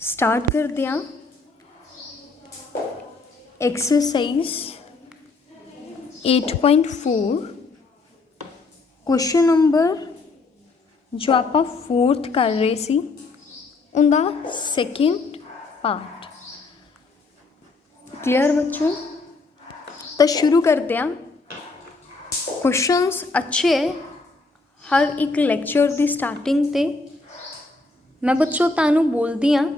Start करते हैं। Exercise 8.4 question number जो आप 4th कर रहे सी उनका सैकेंड पार्ट। क्लियर बच्चों? तो शुरू करते हैं। क्वेश्चंस अच्छे हर एक लैक्चर की स्टार्टिंग ते मैं बच्चों तुहानू बोलती हाँ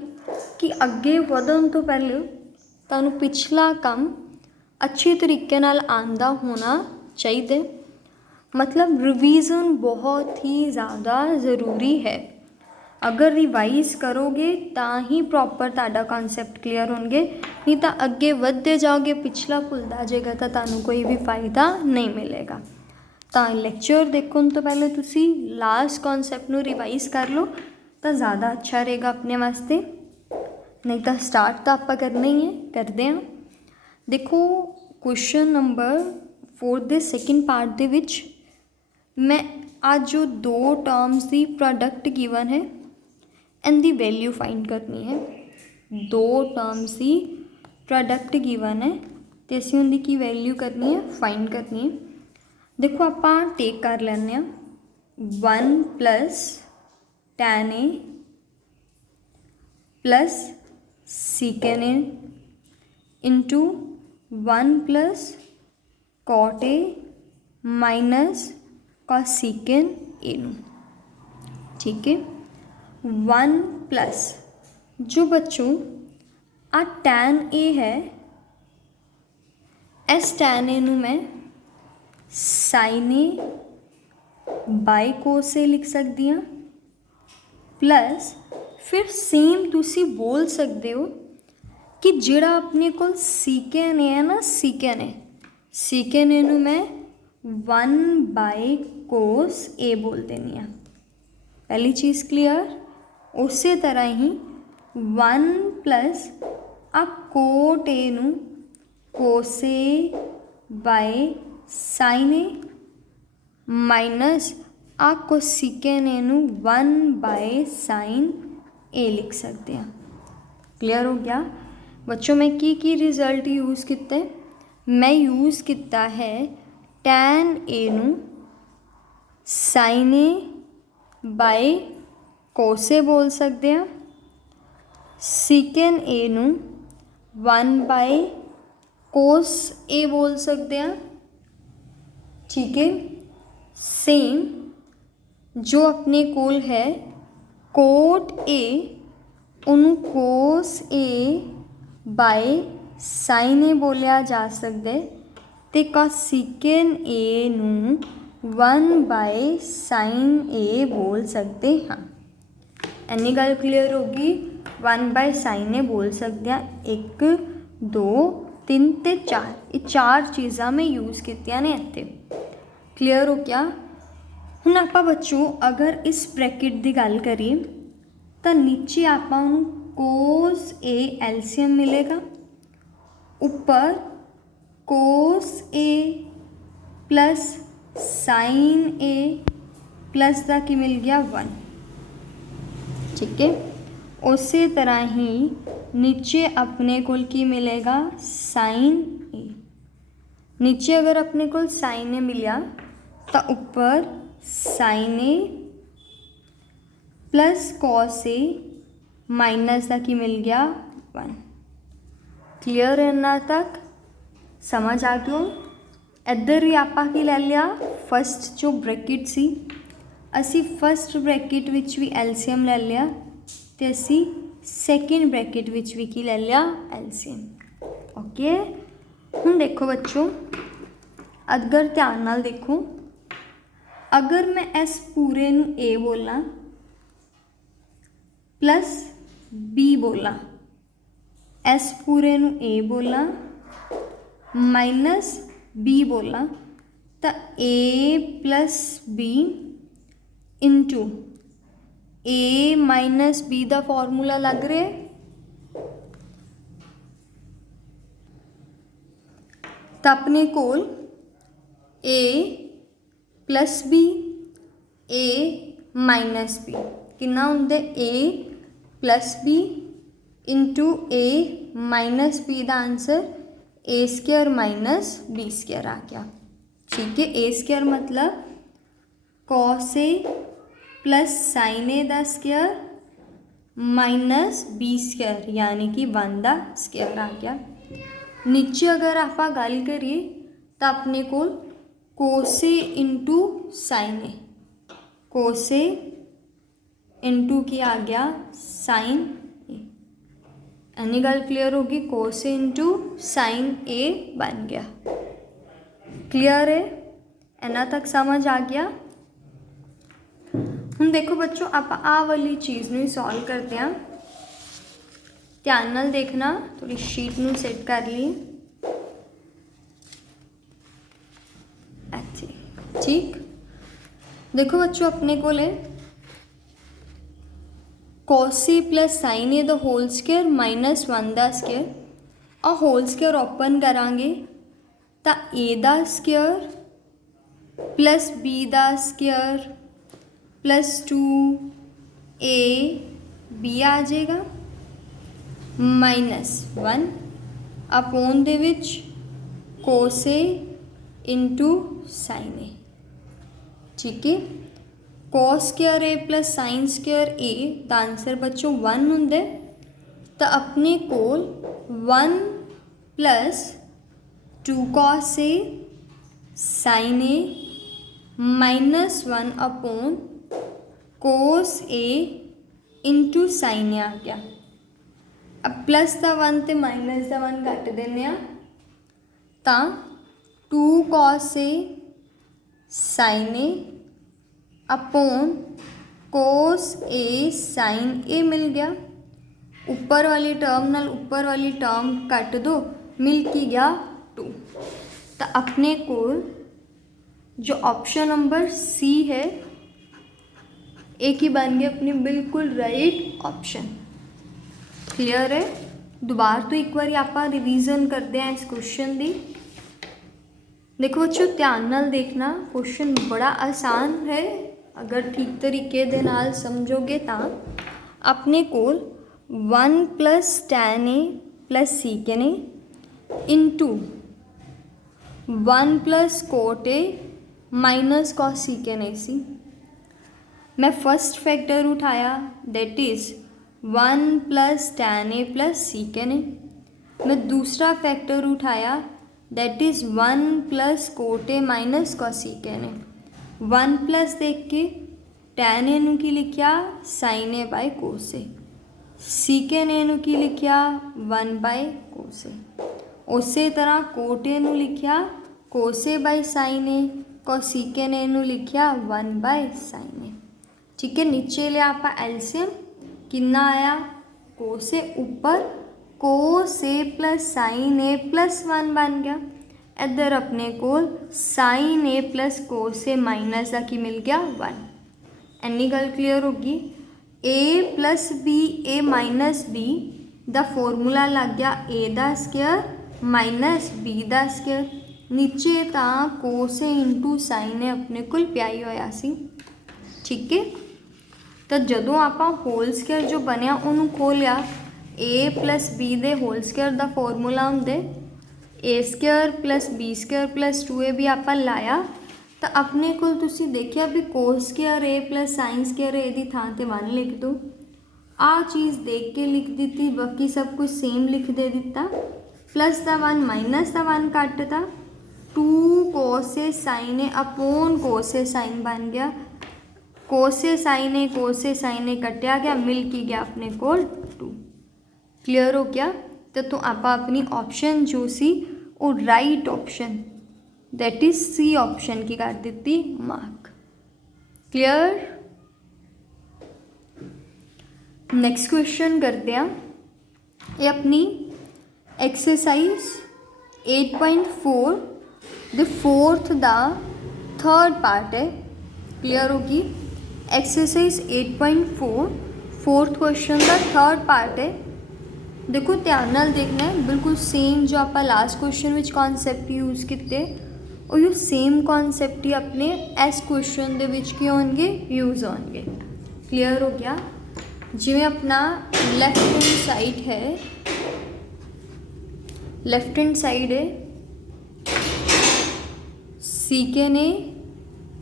कि अगे वधन तो पहले तुहानू पिछला काम अच्छे तरीके नाल आंदा होना चाहिए। मतलब रिवीजन बहुत ही ज़्यादा ज़रूरी है। अगर रिवाइज करोगे तो ही प्रॉपर तुहाडा कॉन्सैप्ट क्लीयर होंगे, नहीं तो अगे वधते जाओगे पिछला भुलदा जाएगा तो तुहानू कोई भी फायदा नहीं मिलेगा। तो लैक्चर देखने तो पहले तुसी लास्ट कॉन्सैप्ट नू रिवाइज कर लो तो ज़्यादा अच्छा रहेगा अपने वास्ते। नहीं तो स्टार्ट तो आप करना ही है, करते हैं। देखो क्वेश्चन नंबर 4 के सैकेंड पार्ट दे विच मैं आज जो दो टर्म्स की प्रोडक्ट गिवन है एंड दी वैल्यू फाइंड करनी है। दो टर्म्स की प्रोडक्ट गिवन है तो असीं उनकी की वैल्यू करनी है, फाइंड करनी है। देखो आप टेक कर लेने 1 plus tan A plus secant A into 1 plus cot A minus cosecant A नू। ठीक है, 1 प्लस जो बच्चों आ tan A है, इस tan A नू मैं sin A by cos A लिख सकती हाँ। प्लस फिर सेम तुसी बोल सकते हो कि जिहड़ा अपने को secant A है ना, secant A नू मैं 1 बाय cos A बोल देनी है। पहली चीज़ क्लियर। उस तरह ही 1 प्लस आ cot A नू cos A bye sin A minus आ cosecant A नू 1 बाय sin A लिख सकते हैं। क्लियर हो गया बच्चों? मैं की रिजल्ट यूज़ किया? मैं यूज़ किया है tan A नू sin A by cos A बोल सकते हैं, secant A नू 1 बाय cos A बोल सकते हैं। ठीक है, सेम जो अपने कोल है cot A उन्होंने cos A bye sin A बोलिया जा सकता है तो cosecant A नू 1 बाय sin A बोल सकते हैं। इन्नी गल क्लीयर होगी। 1 बाय sin A बोल सकते हैं। 1 2 3 ते 4 ये 4 चीज़ा मैं यूज़ कीतियां ने इत्थे। क्लीयर हो गया? हुण आपां बच्चों अगर इस ब्रैकेट की गल करिए तो नीचे आपां नूं cos A एलसीएम मिलेगा, ऊपर cos A plus sin A plus का की मिल गया 1। ठीक है, उस तरह ही नीचे अपने को की मिलेगा sin A। नीचे अगर अपने को sin A मिलिया तो ऊपर sin A plus cos A minus का की मिल गया 1। क्लियर है ना? तक समझ आ गया? इधर ही आपा की ले लिया फस्ट जो ब्रैकेट सी, असी फस्ट ब्रैकेट विच भी एलसीएम ले लिया तो असी सैकेंड ब्रैकेट विच भी की ले लिया एलसीएम। ओके, हुण देखो बच्चों अगर ध्यान नाल देखो, अगर मैं इस पूरे नू A बोला प्लस B बोला, इस पूरे नू A बोला माइनस B बोला तो A plus B into A minus B का फॉर्मूला लग रहा है। तो अपने कोल A plus B A minus B कितना होंगे? A plus B into A minus B the answer A square minus B square आ गया। ठीक है, ए स्क्वायर मतलब cos A plus sine A the square minus B square यानी कि 1 the square आ गया। नीचे अगर आप गल करिए तो अपने को कोसे इंटू साइन ए, कोसे इंटू की आ गया साइन ए, यानी गल क्लियर होगी, कोसे इंटू साइन ए बन गया। क्लियर है, इन्ना तक समझ आ गया। हुण देखो बच्चों, आप आ वाली चीज़ नूं सॉल्व करते हैं। ध्यान नाल देखना, थोड़ी शीट नूं सेट कर ली। अच्छा ठीक, देखो बच्चों अपने को cos A plus sine A the whole square minus 1 the square, और होल स्क्वायर ओपन करांगे तो A the square plus B the square plus 2 A B आ जाएगा minus 1 upon the which cos A into sine A. ठीक है, cos square A plus sine square A the answer बच्चों 1 होंगे, तो अपने कोल 1 plus 2 cos A sine A minus 1 upon cos A into sine ए आ गया। अब प्लस द 1 तो माइनस द 1 कट देने, तो 2 cos A sine A upon cos A sine ए मिल गया। ऊपर वाली टर्म नाल ऊपर वाली टर्म कट दो, मिल की गया 2। तो अपने को जो ऑप्शन नंबर सी है एक ही बन गया अपनी बिल्कुल राइट ऑप्शन। क्लियर है, दोबारा तो एक बार आप रिवीजन करते हैं इस क्वेश्चन की। देखो बच्चों ध्यान नाल देखना, क्वेश्चन बड़ा आसान है, अगर ठीक तरीके दे नाल समझोगे तो अपने कोल 1 plus tan A plus secant A into 1 plus cot A minus cosecant A सी। मैं फर्स्ट फैक्टर उठाया that is 1 plus tan A plus secant A. मैं दूसरा फैक्टर उठाया that is 1 plus cot A minus cosecant A. 1 plus देख के tan ए नूं की लिखिया साइन ए बाय कोस ए, सीकन ए नूं की लिखिया 1 बाय कोस ए। उस तरह कोट ए नूं लिखिया कोस ए बाय साइन ए, कॉसिकन ए नूं लिखिया 1 बाय साइन ए। ठीक है, नीचे लिया आप एलसीएम कितना आया, कोस ए ऊपर cos A plus sine A plus 1 बन गया। इधर अपने को sine A plus cos A minus का की मिल गया 1। इन्नी गल क्लियर होगी। A plus B A minus B the formula लग गया A the square minus B the square. नीचे तो कोस ए इंटू साइन ए अपने को पियाई होया सी। ठीक है, तो जदों आप होल स्क्वायर जो बनया उन्होंने खोलिया A plus B the whole square दा फॉर्मूला होंदे A square plus B square plus 2a भी आप लाया, तो अपने को तुसी देखिया भी cos square A plus sine square ए दी थां ते 1 लिख दो। आ चीज़ देख के लिख दी, बाकी सब कुछ सेम लिख दे दिता। प्लस दा 1 माइनस दा 1 कटता, 2 कोस ए साइन ए अपोन कोस ए साइन बन गया। कोस ए साइन ए कटिया गया, मिल की गया अपने को 2। क्लियर हो गया। तो आप अपनी ऑप्शन जो सी वो right option that is C option की कर दी मार्क। क्लियर। नेक्स्ट क्वेश्चन करते हैं, ये अपनी exercise 8.4 the fourth the third part है। क्लियर होगी। एक्सरसाइज 8.4 फोर्थ क्वेश्चन का थर्ड पार्ट है। देखो ध्यान नाल देखना है, बिल्कुल सेम जो आप last question which concept use किए और ये सेम कॉन्सैप्ट ही अपने इस क्वेश्चन के विच की होंगे यूज़ होंगे। क्लियर हो गया। जिवें अपना लेफ्ट हैंड साइड है, लेफ्ट हैंड साइड है सीकेन ए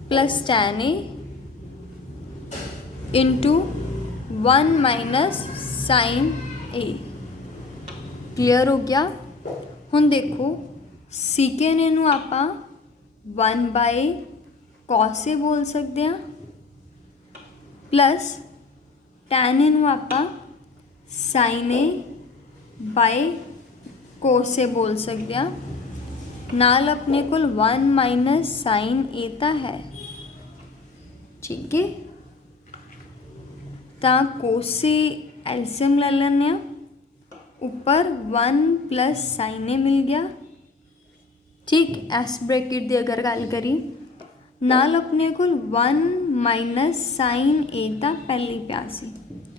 plus tan A into 1 minus sign A. Clear हो गया। हुण देखो सीकेन ए नूं आपां 1 बाय कॉस ए बोल सकते हैं प्लस टैन ए नूं आपां साइन ए बाय कोस ए बोल सकते हैं। नाल अपने कोल 1 माइनस साइन ए तां है, ठीक है। तां कोस ए एलसीएम ले लैंदे आ, ऊपर 1 प्लस साइन ए मिल गया, ठीक। एस ब्रैकेट दी अगर गल करी नाल अपने कोल 1 माइनस साइन ए तां पहले ही पिया सी।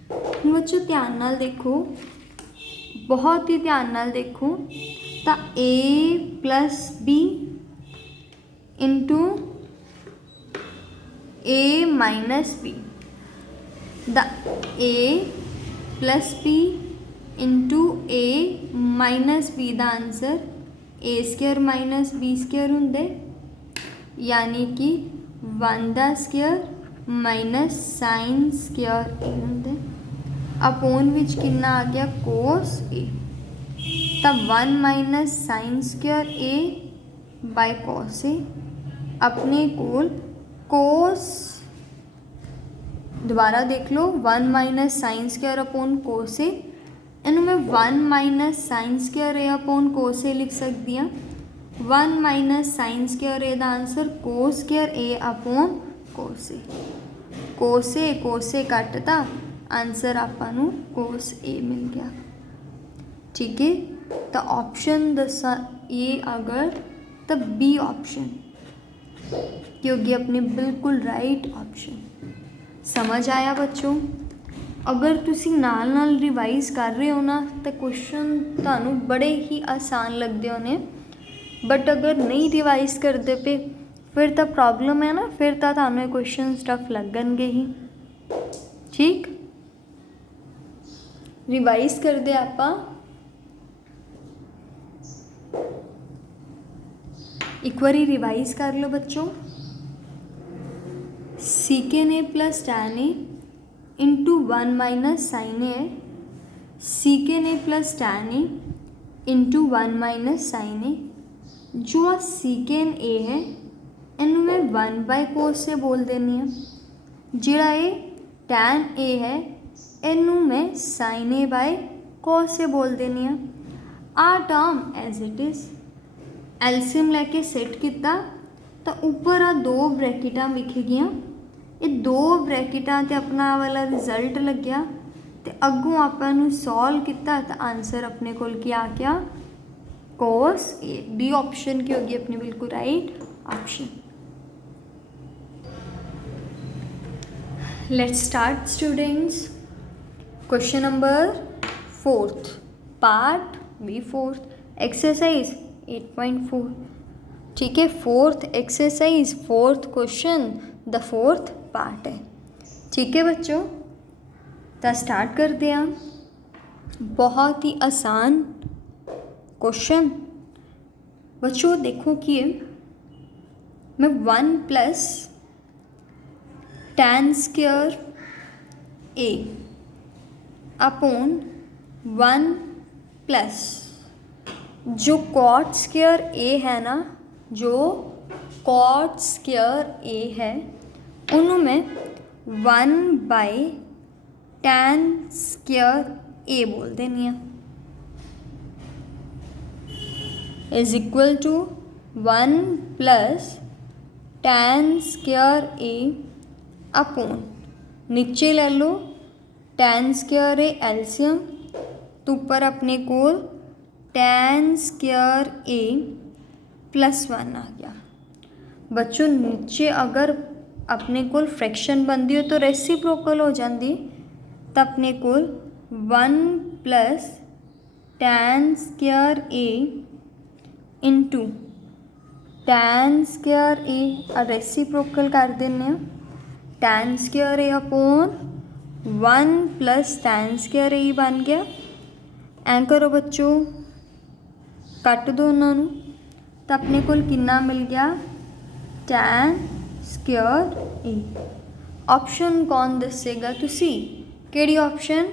हुण बच्चों ध्यान नाल देखो, बहुत ही ध्यान नाल देखो, तो A plus B into A minus B, the A plus B into A minus B दा answer A square minus B square हुंदे, यानी कि 1 दा square minus sine square A हुंदे। अपोन विच कितना आ गया कोस ए, तब 1 minus sine square A by cos A. अपने कोल कोस, दोबारा देख लो, 1 minus sine square upon cos A, इनू मैं 1 minus sine square A upon cos A लिख सकती हाँ। 1 माइनस साइन स्केयर ए दा answer cos square A upon cos A. Cos A कटता, आंसर आपां नूं कोस ए मिल गया, ठीक है। तो ऑप्शन दसा ए अगर, तो बी ऑप्शन क्योंकि अपने बिल्कुल राइट ऑप्शन। समझ आया बच्चों। अगर तुसी नाल नाल रिवाइज कर रहे हो ना तो क्वेश्चन तुहानू बड़े ही आसान लगते होने, बट अगर नहीं रिवाइज करते पे फिर तो प्रॉब्लम है ना, फिर तो तुहानू क्वेश्चन टफ लगणगे ही, ठीक। रिवाइज कर दे आपां, एक बारी रिवाइज कर लो बच्चों। सीकेन ए plus tan A into 1 minus sign ए है, सीकेन ए plus tan A into 1 minus sign ए। जो आ सीकेन ए है इनू मैं 1 बाय कोस से बोल देनी है, जिहड़ा ए टैन ए है इनू मैं साइन ए बाय कॉस से बोल देनी है। आ term as it is LCM लैके सेट किया तो ऊपर आ 2 ब्रैकेटा विखेगियां, ये 2 ब्रैकेटा ते अपना वाला रिजल्ट लग्या, तो अगों आपां नूं सॉल्व किया तो आंसर अपने कोल क्या आ गया कोस ए। डी ऑप्शन की होगी अपनी बिल्कुल right option. Let's start students. Question number 4th part B 4th exercise 8.4, ठीक है। 4th exercise 4th question the 4th part है, ठीक है बच्चों। तो स्टार्ट करते हैं। बहुत ही आसान क्वेश्चन बच्चों, देखो कि मैं 1 plus tan square A upon 1 plus जो कॉट स्क्वायर ए है ना, जो कॉट स्क्वायर ए है उन्हों में 1 बाय टैन स्क्वायर ए बोल देनी है, is equal to 1 plus tan square A upon, नीचे ले लो टैन स्क्वायर ए एलसीएम, तो ऊपर अपने कोल टैन स्क्वायर ए प्लस 1 आ गया। बच्चों नीचे अगर अपने कोल फ्रैक्शन बनती हो तो रेसिप्रोकल हो जाती, तो अपने कोल 1 प्लस टैन स्क्वायर ए इंटू टैन स्क्वायर ए रेसिप्रोकल कर देने, tan square A upon 1 plus tan square ए बन गया। ਐਂ करो बच्चों, ਕੱਟ दो उन्होंने, तो अपने को कितना मिल गया, tan स्क्वायर ए। ऑप्शन कौन दसेगा तुसी, ਕਿਹੜੀ ऑप्शन,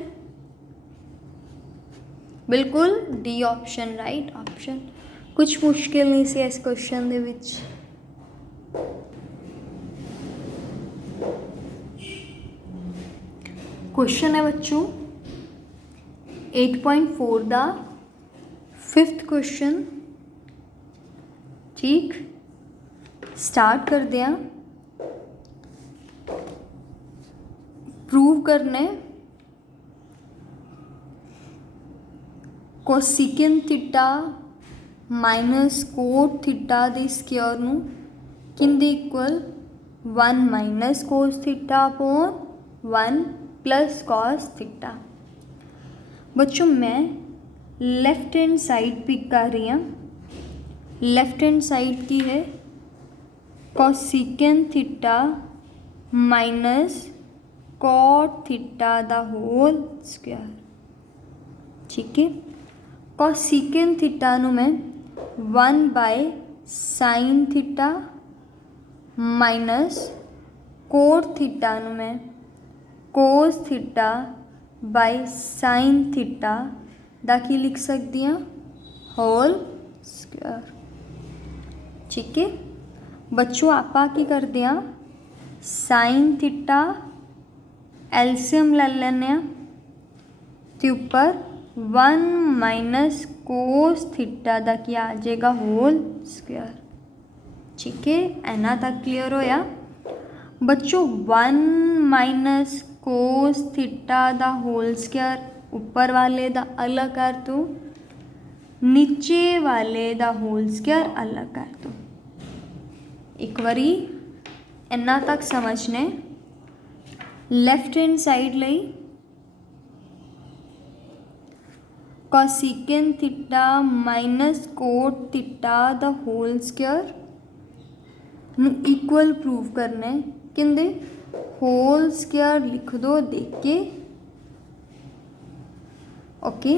बिल्कुल डी ऑप्शन राइट ऑप्शन। कुछ मुश्किल नहीं सी इस क्वेश्चन दे विच। क्वेश्चन है बच्चों 8.4 का 5th क्वेश्चन। ठीक, स्टार्ट कर दिया। प्रूव करने cosecant theta minus cot theta the square नूं किंदे equal 1 minus cos theta upon 1 plus cos theta. बच्चों मैं लेफ्ट हैंड साइड पिक कर रही हूँ। लेफ्ट हैंड साइड की है कोसिकेन थीटा माइनस कॉट थीटा दा होल स्क्वायर। ठीक है, कोसिकेन थीटा नूं मैं 1 by sine theta minus cot theta नूं मैं कोस थीटा बाय साइन थीटा दा की लिख सकती हाँ, होल स्क्वायर। ठीक है बच्चों, आपां की करते हैं, साइन थीटा एलसीएम ले लेने ते उपर 1 माइनस कोस थीटा दा की आ जाएगा होल स्क्वायर। ठीक है, इन्ना तक क्लीयर होया बच्चों। 1 माइनस कोस थीटा दा होल स्क्वायर ऊपर वाले दा अलग कर दो, नीचे वाले दा होल स्क्वायर अलग कर दो। एक बारी इन्ना तक समझने। लेफ्ट हैंड साइड लई कोसिकेन थीटा माइनस कोट थीटा दा होल स्क्वायर नूं इक्वल प्रूव करना है किंदे, होल स्क्वायर लिख दो देख के। ओके,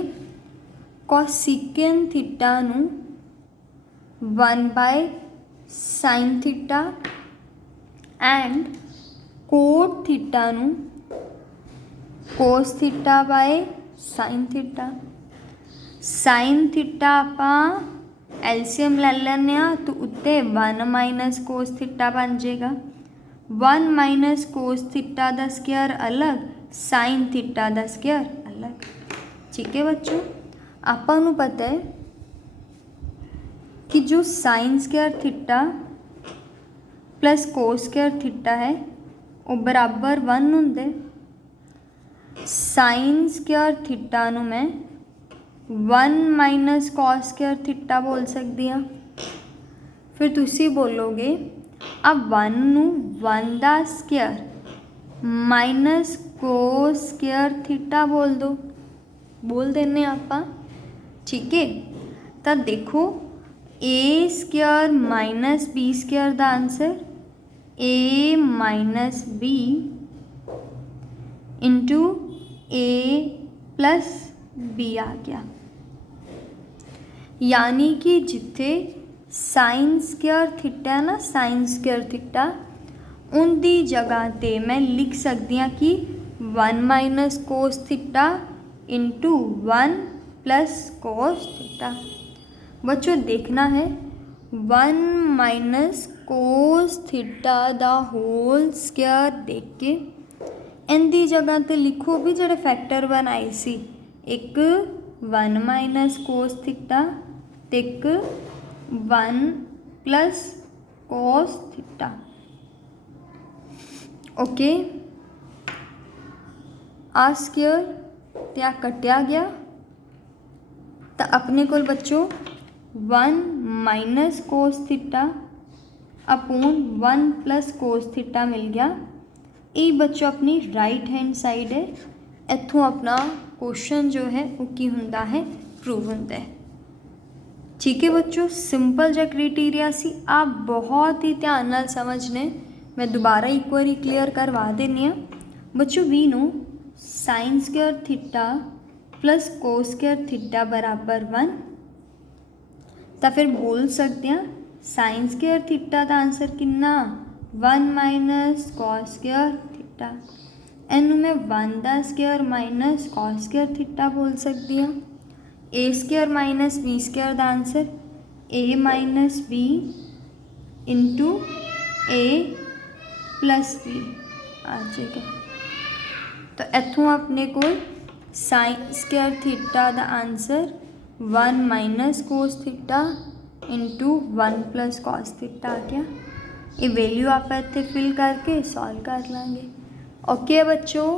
कोसिकेन थीटा नूं 1 by sine theta and cot theta नूं cos theta by sine theta. Sine theta आपां एलसीएम ले लेने तो उत्ते 1 माइनस कोस थीटा बन जाएगा। 1 माइनस कोस थीटा दा स्क्वायर अलग, साइन थीटा दा स्क्वायर अलग। ठीक है बच्चों, आपां नूं पता है कि जो sign square theta plus cos square theta है वो बराबर 1 हुंदे। साइन स्क्वायर थीटा नूं मैं 1 माइनस कॉस स्क्वायर थीटा बोल सकती हाँ। फिर तुसी बोलोगे अब 1 नूं 1 दा square minus cos square theta बोल दो, बोल देने आपां। ठीक है, तो देखो a square minus B square दा answer a minus b into a plus b आ गया। यानी कि जिथे साइन स्क्वायर थीटा है ना, साइन स्क्वायर थीटा उनकी जगह ते मैं लिख सकती हाँ कि 1 minus cos theta into 1 plus cos theta. बच्चों देखना है 1 माइनस कोस थीटा दा होल स्क्वायर देख के इनकी जगह ते लिखो भी जो फैक्टर बनाए सी, एक 1 माइनस कोस थीटा ते एक 1 प्लस कोस थीटा। ओके, आ स्क्वायर त्या कटिया गया तो अपने को बच्चों 1 minus cos theta upon 1 plus cos theta मिल गया। ये बच्चों अपनी राइट हैंड साइड है। इत्थों अपना क्वेश्चन जो है वो की हुंदा है, प्रूव होता है। ठीक है बच्चों, सिंपल जो क्राइटेरिया सी आप बहुत ही ध्यान नाल समझने। मैं दोबारा एक बार क्लीयर करवा देनी हाँ। बच्चों we know sine square theta plus cos square theta बराबर 1। तो फिर बोल सकते हैं साइन स्क्वायर थीटा का आंसर कितना 1 माइनस कॉस स्क्वायर थीटा। एनू मैं 1 का square minus cos square theta बोल सकती हूँ। A square minus B square का answer a minus b into a plus b आ जाएगा। तो इतों अपने को साइन स्क्वायर थीटा का answer 1 minus cos theta into 1 plus cos theta आ गया। ये वैल्यू आप इतने फिल करके सॉल्व कर लेंगे। ओके बच्चों।